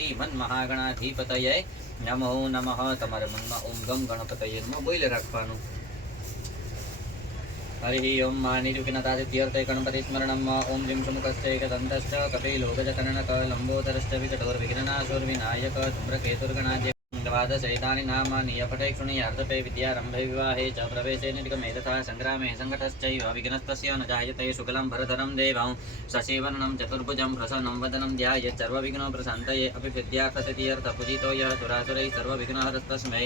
શ્રીમન મહાગણાધિપતયે નમો નમઃ. તમારે મનમાં ઓમ ગમ ગણપતયે નમઃ બોલે રાખવાનું. हरि ओम मानिरुकिनतादित्यर्थे गणपति स्मरणम् ओम जिं सुमुखश्चैकदन्तश्च कपिलोगजतननक लम्बोदरश्च विकटोर्विघ्ननाशोर्विनायक धूम्रकेतुर्गणाद्य द्वादशैतानि नामानि अपठेक्षुणीयार्धपे विद्यारम्भे विवाहे च प्रवेशे निगमे तथा सङ्ग्रामे सङ्कटश्चैव विघ्नस्तस्य न जायते शुक्लं भरधरं देवं शशिवर्णं चतुर्भुजं प्रसन्नं वदनं ध्यायेत् सर्वविघ्नोपशान्तये अपि विद्यार्थसिद्ध्यर्थपूजितो यः सुरासुरैः सर्वविघ्नहरस्तस्मै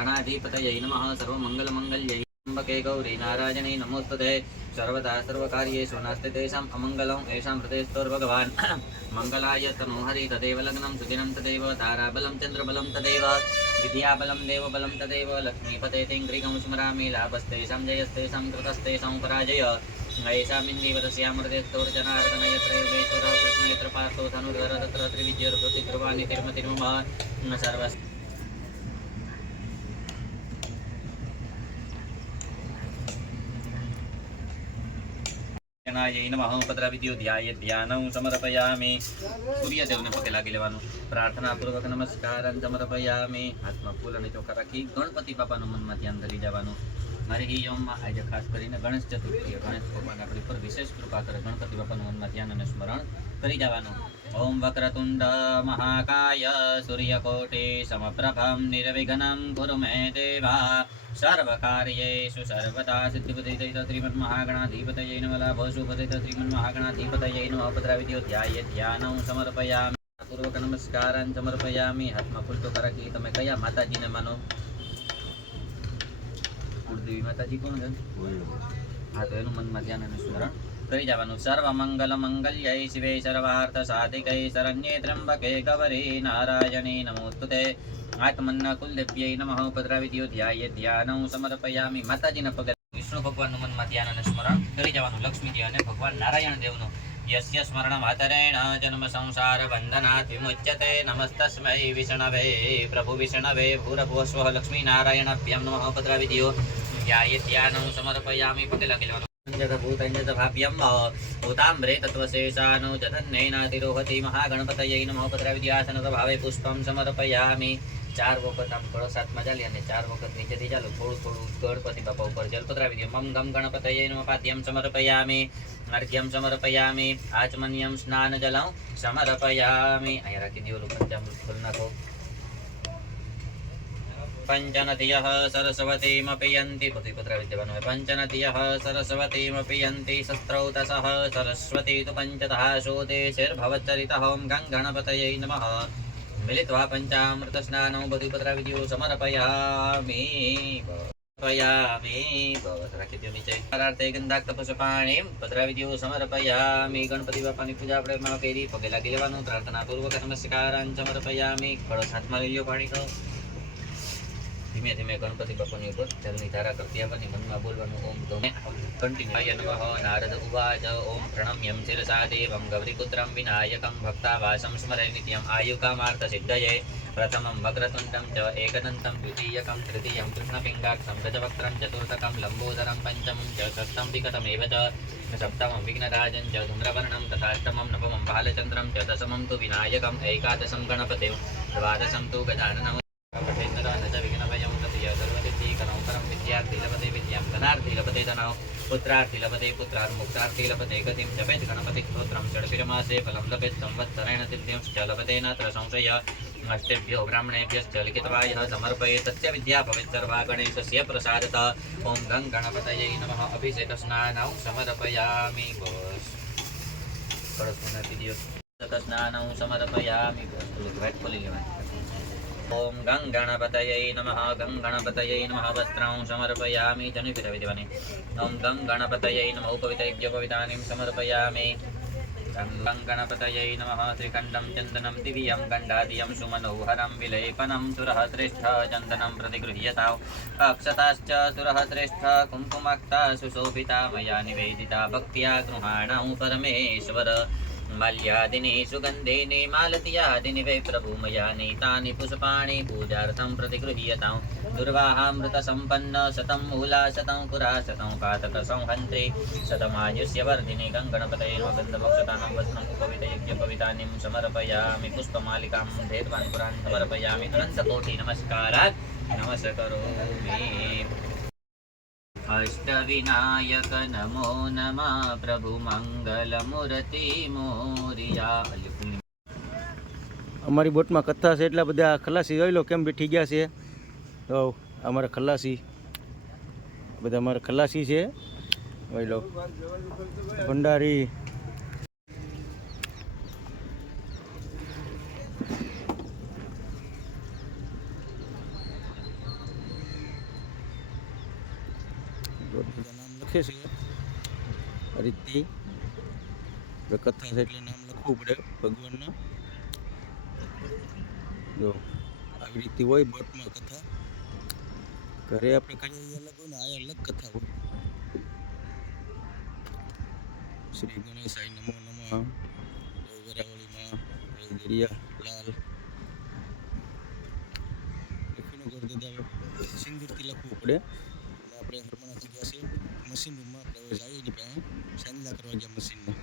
गणाधिपतये नमः. सर्वमङ्गलमङ्गल्यै त्र्यम्बके गौरी नारायणी नमोस्तुते. सर्वदा सर्वकार्येषु नास्ति तेषाम् अमङ्गलम् येषां हृदयस्थोर्भगवान् मङ्गलाय तनोहरि तदेव लग्नं सुदिनं तदेव ताराबलं चन्द्रबलं तदेव विद्याबलं देवबलं तदेव लक्ष्मीपते तिङ्घ्रिकं स्मरामि. लाभस्तेषां जयस्तेषां कृतस्तेषां पराजय ऐषामिन्दीवतस्यामृतेस्तोर्जनार्दन यत्र योगेश्वरः कृष्ण यत्र पार्थो धनुर्धर तत्र त्रिविजयर्भृतिर्वाणि तिर्मतिर्मम सर्वस्य नमः. पत्राविद्यो ध्याये ध्यानं समर्पयामि. સૂર્યદેવને પગે લાગી લેવાનું. પ્રાર્થના પૂર્વક નમસ્કારં સમર્પયામિ. હાથમાં ફૂલ અને ચોખા રાખી ગણપતિ બાપાનું મનમાં ધ્યાન ધરી જવાનું. હરિ ઓમ. આજે ખાસ કરીને ગણેશ ચતુર્થી, ગણેશ ભગવાન આપણી પર વિશેષ કૃપા કરે. ગણપતિ બાપાનું મનમાં ધ્યાન અને સ્મરણ કરી જવાનું. ઓમ વક્રતુંડ મહાકાય સૂર્યકોટિ સમપ્રભમ નિર્વિઘ્नं કુરુ મે દેવા સર્વકાર્યેષુ સર્વદા સિદ્ધિપતિત શ્રીમન્મહાગણાધિપતયે નમઃ. લાભોશુપતિત શ્રીમન્મહાગણાધિપતયે નમઃ. પત્રાવિદ્યો ધ્યાયે ધ્યાनं સમર્પયામિ. પૂર્વક નમસ્કારં સમર્પયામિ. હાથમાં ફૂલ ચોખા રાખી તમે કયા માતાજીને માનો? કુળદેવી માતાજી કોણ છે? હા, તો એનું મનમાં ધ્યાન અને સ્મરણ કરી જવાનું. સર્વ મંગલ મંગલ્યૈ શિવે સર્વાર્થ સાધિકૈ શરણ્યે ત્ર્યંબકે ગૌરી નારાયણી નમોસ્તુતે. આત્મન્ના કુલદેવ્યૈ નમઃ. પત્રાવિદ્યો ધ્યાયે ધ્યાनं સમર્પયામિ. માતાજીના પગે વિષ્ણુ ભગવાનનું મનમાં ધ્યાન અને સ્મરણ કરી જવાનું. લક્ષ્મીજી અને ભગવાન નારાયણ દેવનું યસ્ય સ્મરણમ આતરેણ જન્મ સંસાર બંધનાत् વિમુચ્યતે. નમસ્તસ્મૈ વિષ્ણવે પ્રભુ વિષ્ણવે ભૂરભુવઃ સ્વઃ લક્ષ્મી નારાયણાભ્યામ નમઃ. પત્રાવિદ્યો ધ્યાયે ધ્યાनं સમર્પયામિ. પગે લાગી લેવાનું. ભૂતાંજતભાભ્યમ ભૂતાંબ્રે તત્વશેષાનો જધન્નેનાતિરોહતિ. મહાગણપતયે નમઃ. પત્રાવિદ્યાસન ભાવે પુષ્પમ સમર્પયામિ. 4 વખત આમ કળશ હાથમાં ચાલી અને 4 વખત નીચેથી ચાલો. થોડું થોડું ગણપતિ બાપા ઉપર જલ પધરાવી દે. મમ ગમ ગણપતયે નમઃ. પાદ્યમ સમર્પયામિ. અર્ઘ્યમ સમર્પયામિ. આચમન્યમ સ્નાન જલમ સમર્પયામિ. અહીંયા રાખી દો. પંચામૃત ખોલી નાખો. પંચનતિયઃ સરસ્વતીમપી યન્તિ. પૃથ્વી પધરાવી દેવાનું હોય. પંચનતિયઃ સરસ્વતીમપી યન્તિ. શસ્ત્રૌતસઃ સરસ્વતી તુ પંચતઃ શોતે શિર્ભવચ્ચરિતઃ. ઓમ ગં ગણપતયે નમઃ. મિલિત્વા પંચામૃત સ્નાનં. બધું પધરાવી દો. સમર્પયામિ. રાખી દો નીચે. પરાર્થે ગંધાક્ત પુષ્પાણિ પધરાવી દો. સમર્પયામિ. ગણપતિ બાપાની પૂજા આપણે કરી. પગે લાગી લેવાનું. પ્રાર્થના પૂર્વક નમસ્કારં સમર્પયામિ. કળશ હાથમાં લઈ લો. પાણી ખાઓ. ધીમે ધીમે ગણપતિ બાપાની ઉપર જલની ધારા કરતી આવવાની. મનમાં બોલવાનું ઓમ ગમે કન્ટિન્યુ. નમઃ. નારદ ઉવાચ. ઓમ પ્રણમ્યમ શિરસા દેવં ગૌરીપુત્રં વિનાયકં ભક્તાવાસં સ્મરે નિત્યમ આયુકામાર્થ સિદ્ધયે. પ્રથમં વક્રતુંડં ચ એકદંतं દ્વિતીયકં તૃતીયં કૃષ્ણપિંગાક્ષં ગજવક્त्रं ચતુર્થકં લંબોદરં પંચમં ચ ષષ્ઠં વિકટમેવ ચ સપ્તમં વિઘ્નરાજં ચ ધૂમ્રવર્ણં તથાષ્ટમં નવમં બાલચંદ્રં ચ દશમં તુ વિનાયકં એકાદશં ગણપતિં દ્વાદશં તુ ગજાનनं. વિદ્યાર્થી લભતે વિદ્યામ ધનાર્થી લભતે ધનઃ પુત્રાર્થી લભતે પુત્રાર્ મુક્તાર્થી લભતે ગતિમ. જપેત ગણપતિ સ્તોત્રમ ષડ્ભિર્માસે ફલમ લભેત સંવત્સરેણ સિદ્ધિંશ્ચ લભતે નાત્ર સંશય. અષ્ટેભ્યો બ્રાહ્મણેભ્યશ્ચ લિખિતવાયઃ સમર્પયેત તસ્ય વિદ્યા ભવેत् સર્વા ગણેશસ્ય પ્રસાદતઃ. ઓમ ગં ગણપતયે નમઃ. અભિષેક સ્નાનં સમર્પયામિ. બસ કળશ નાખી દો. સ્નાનં સમર્પયામિ. બસ ખોલી લેવાનું. ઓમ ગં ગણપતયે નમઃ. ગં ગણપતયે નમઃ. વસ્ત્રં સમર્પયામિ. જની ફેરવી દેવાની. ઓમ ગં ગણપતયે નમઃ. ઉપવિતયજ્ઞોપવિતાનિં સમર્પયામિ. ગં ગણપતયે નમઃ. ત્રિખંડં ચંદनं દિવ્યં ગંડાદિયં સુમનોહરં વિલેપनं સુરઃ શ્રેષ્ઠ ચંદनं પ્રતિગૃહ્યતા. અક્ષતાશ્ચ સુરઃ શ્રેષ્ઠ કુંકુમક્તા સુશોભિતા મયા નિવેદિતા ભક્ત્યા ગૃહાણં પરમેશ્વર. माल्यादिनी सुगन्धिनी मालतीयादिनी वै प्रभूमयानि तानि पुष्पाणि पूजार्थं प्रतिगृह्यतां दुर्वाहामृतसम्पन्न शतं मूला शतं पुरा शतं पातकसंहन्त्री शतमायुष्यवर्धिनी गङ्गणपतये नमः गन्धमोक्षतानं वस्त्रम् उपवितयज्ञपवितानिं समर्पयामि पुष्पमालिकां धेर्वान् पुरान् समर्पयामि अनन्तकोटि नमस्कारात् नमस्करोमि अष्टविनायक नमो नमः प्रभु मंगलमूर्ति मोरिया। અમારી બોટમાં કથા છે એટલા બધા ખલાસી જોઈ લો કેમ બેઠી ગયા છે. તો અમારા ખલાસી બધા અમારા ખલાસી છે જોઈ લો ભંડારી નામ લખે છે આ રીતથી કથા છે એટલે નામ લખવું પડે ભગવાનના. જો આવી રીતે હોય બોટમાં કથા. ઘરે આપણે કરીએ અલગ હોય ને આ અલગ કથા હોય. શ્રી ગણેશાય નમો નમઃ વેરાવળીમાં દરિયા લાલ લખીને કરી દીધા. સિંદૂરથી લખવું પડે. આપણે હરમણા થઈ ગયા છે મશીન રૂમમાં. આપણે હવે જઈએ એની પાસે સાંજલા કરવા ગયા મશીનમાં.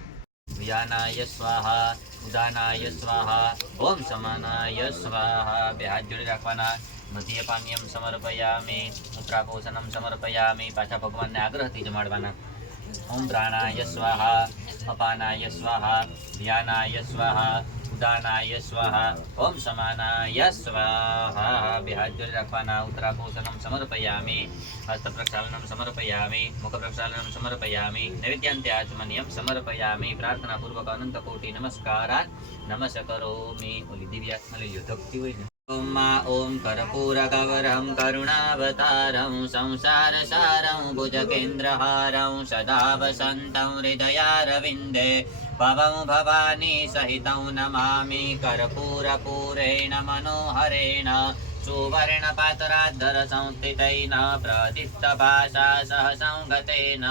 વ્યાનાય સ્વાહા ઉદાનાય સ્વાહા ઓમ સમાનાય સ્વાહા. બે હાથ જોડી રાખવાના. મધ્યપાન્યમ સમર્પયામિ મૂત્રાપોષણમ સમર્પયામિ. પાછા ભગવાનને આગ્રહથી જમાડવાના. ઓમ પ્રાણાય સ્વાહા અપાનાય સ્વાહા વ્યાનાય સ્વાહા ઉદાનાય સ્વાહા ઓમ સમાનાય સ્વાહા. બે હાથ જોડી રાખવાના. ઉત્તરાપોષણમ સમર્પયામિ હસ્ત પ્રક્ષાલનમ સમર્પયામિ મુખ પ્રક્ષાલનમ સમર્પયામિ નૈવેદ્યાંતે આચમનિયમ સમર્પયામિ. પ્રાર્થનાપૂર્વક અનંતકોટિ નમસ્કારાत् નમસ્કરોમિ. ઓલી દિવ્યાત્મા લઈ લો ધકતી હોય ને. ओम कर्पूरगौरं करुणावतारं संसारसारं भुजगेन्द्रहारं सदा वसन्तं हृदयारविन्दे भवं भवानी सहितं नमामि. कर्पूरपूरेण मनोहरेण सुवर्णपात्राद्धरसंस्थितेन प्रदीप्तभासा सहसंगतेन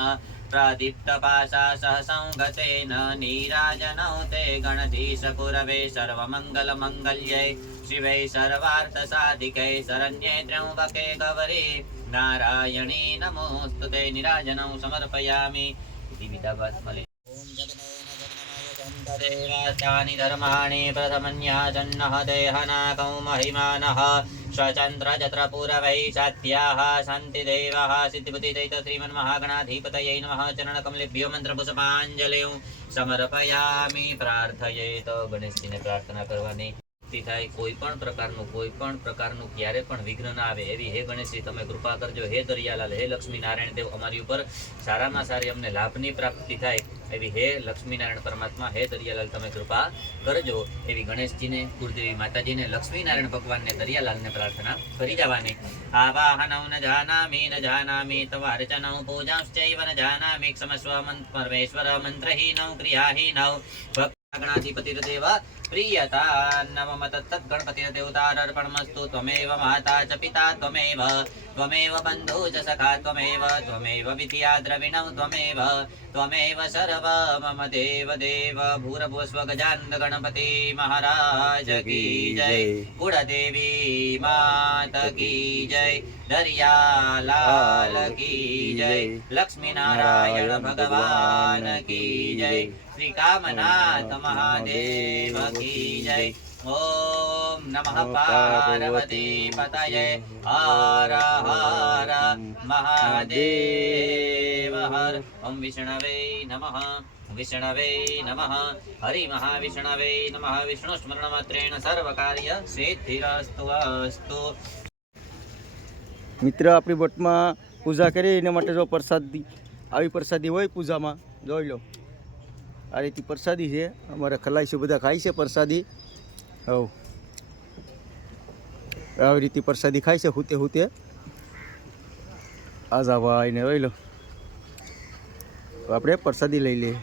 प्रदीप्तपाशा सहसंगतेन नीराजनौ ते गणधीशपुरवे सर्वमङ्गलमङ्गल्ये शिवे सर्वार्थसाधिके शरण्ये त्र्यम्बके गौरी नारायणी नमोस्तुते. निराजनौ समर्पयामि. देवास्तानि धर्माणि प्रथमन्यासन्नः देहनाकौ महिमानः स्वचन्द्रजत्रपुरवै सत्याः सन्ति देवाः सिद्धिबुद्धिदयित श्रीमन्महागणाधिपतये नमः. चरणकमलेभ्यो मन्त्रपुष्पाञ्जलिं समर्पयामि. प्रार्थयेत. ગણેશજીને પ્રાર્થના કરવાની થાય કોઈ પણ પ્રકારનું ક્યારે પણ વિઘ્ન ના આવે એવી હે ગણેશજી તમે કૃપા કરજો. હે દરિયાલાલ, હે લક્ષ્મીનારાયણ દેવ, અમારી ઉપર સારામાં સારી અમને લાભની પ્રાપ્તિ થાય એવી હે લક્ષ્મીનારાયણ પરમાત્મા, હે દરિયાલાલ તમે કૃપા કરજો એવી ગણેશજીને, ગુરુદેવી માતાજીને, લક્ષ્મીનારાયણ ભગવાનને, દરિયાલાલને પ્રાર્થના કરી જવાની. આવાહનૌ ન જાનામિ તવ અર્ચનૌ પૂજાંશ્ચૈવ ન જાનામિ ક્ષમસ્વ પરમેશ્વર મંત્રહીનૌ ક્રિયાહીનૌ गणाधिपतिर्देव प्रीयता नमः तत्तद्गणपतिर्देवतारर्पणमस्तु. त्वमेव माता च पिता त्वमेव त्वमेव बन्धु च सखा त्वमेव त्वमेव विद्या द्रविणौ त्वमेव त्वमेव सर्व मम देव देव. भूर्भुवस्व गजानन गणपति महाराज की जय. कुलदेवी मात की जय. दरियालाल की जय. लक्ष्मी नारायण भगवान की जय. श्री कामनाथ महादेव की जय. ओम नमः पार्वती पतये हर हर महादेव हर. ओम विष्णवे नमः विष्णवे नमः हरि महाविष्णवे नमः. विष्णु स्मरण मात्रेण सर्व कार्य सिद्धिरस्तु अस्तु. મિત્ર આપણી બોટમાં પૂજા કરી એના માટે જો પ્રસાદી આવી પ્રસાદી હોય પૂજામાં જોઈ લો. આ રીતે પ્રસાદી છે. અમારા ખલાઈઓ બધા ખાય છે પ્રસાદી. હવ આવી રીતે પ્રસાદી ખાય છે હુતે હુતે. આજા ભાઈને જોઈ લો. આપણે પ્રસાદી લઈ લઈએ.